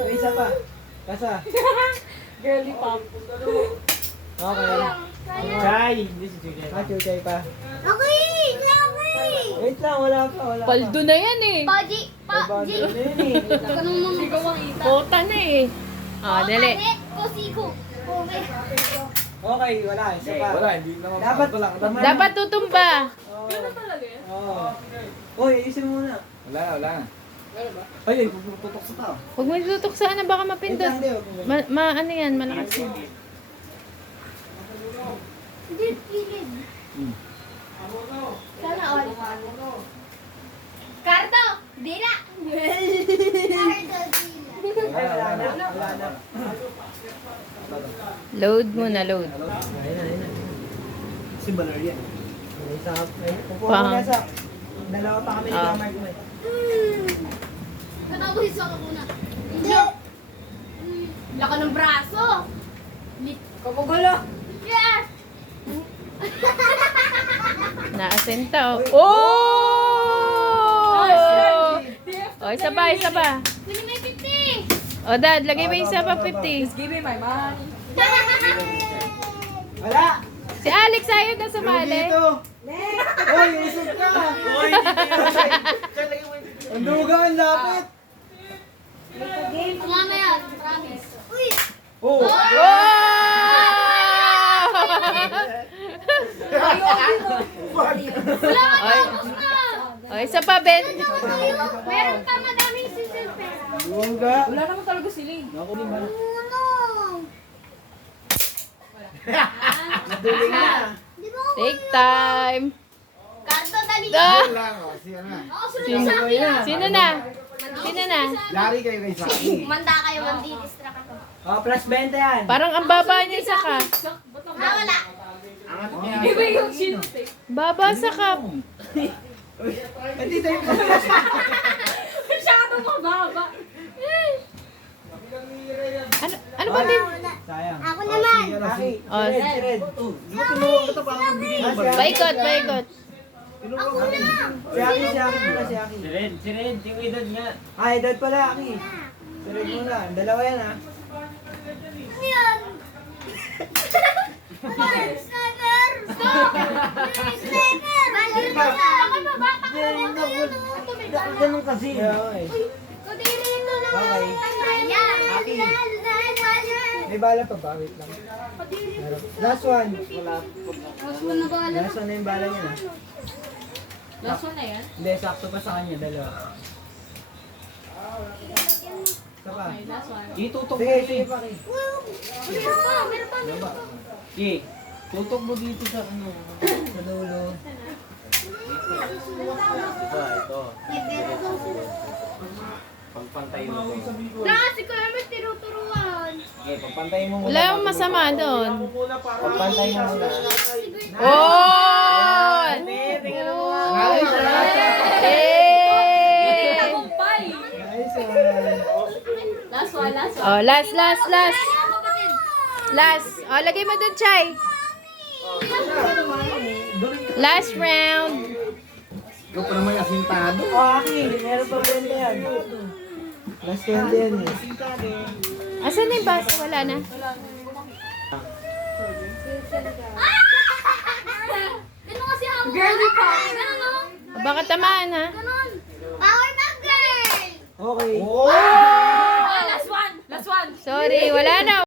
May isa pa. Kasa. Girly pop. Okay. Chay! Hindi si Chuchay. Chuchay pa. Okay! Wait lang, wala pa. Paldo na yan eh. Paji! Paji! Ano yun eh? Ganun mo magkakita. Kota na eh. Ah, dali. Kosigo. Okay. Okay, wala. Isa pa. Wala, hindi naman. Dapat lang. Dapat tutumba. Ganun talaga yan? Oo. Uy, ayusin mo muna. Wala. Ay, tutok sa tao. Huwag mo tutuksaan na baka mapindot. Ano yan, malakas yan. Hindi, kilid. Sana all. Cardo! Dila! Cardo, Wala na. Load muna, load. Ayun na. Si Valeria. May isa ka. Pupuha mo na sa. Dalawa pa kami ni Mark mo eh. Katapos isa ka muna. Hindi. Laka ng braso. Kapagulo. Yes! Naasenta oh. Oh, isa pa. Pwede may 50. O, Dad, lagay mo isa pa 50. Give me my money. Wala! Si Alex ayaw na sumali. Dito! Uy, isog ka! Uy, ang duga, ang lapit! Kumama yan. Promise. Uy! Oh! Wala ka tapos na. O, isa pa, Ben. Meron pa madaming sisilpen. Duga! Wala naman talaga sila. Naku, di man. Uno. Naduling na. Di ba ako? Take time. Karto, dali. Ah! Oo, sunod sa akin. Sino na? Sino na? Lari kayo kay Saki. Manda kayo, mandidistract ako. Oh, plus 20 yan. Parang ang baba niya sa ka. Wala. Angat niya. Baba sa cup. Hindi tayo plus. Masyadong mababa. Ano ba din? Sayang. Ako naman. Aki, Oh, si Red. Baikot. Ako na. Si Aki. Si Red, yung edad nga. Ah, edad pala, Aki. Si Red muna. Dalawa yan, ha? Ano yan? Sniper! Stop! Sniper! Bakit ba? Bakit ba? Bakit ba? Ganun kasi. Kadiri ito na. Okay. Ayan. Aki. May bala pa ba? Wait lang. Meron. Last one. Last one na ba? Last one na yung bala niya, na. Last one na yan? Hindi, sakto pa sa kanya. Dalawa. Isa pa. Itutok mo. Sige pa, Aki. Meron pa. Ki, tutok mo dito sa ano. Sa dulo. Ito. Pagpantay mo to. Kasi ko naman tinuturuan. Okay, pagpantay mo muna. Wala yung masama doon. Pagpantay mo muna. Oh! Tingnan mo nga. Nice, Eh! Nice one. Oh, last. Last. Oh, lagay mo doon, Chay. Last round. Ikaw pa naman asintado. Oh, Aki. Meron pa 20 yan. Last 20 yan eh. Asan na yung baso? Wala na. Ganun kasi ako. Girly pa. Ganun o. Baka tamaan, ha? Ganun. Power back girl. Okay. Oh! Sorry, wala na.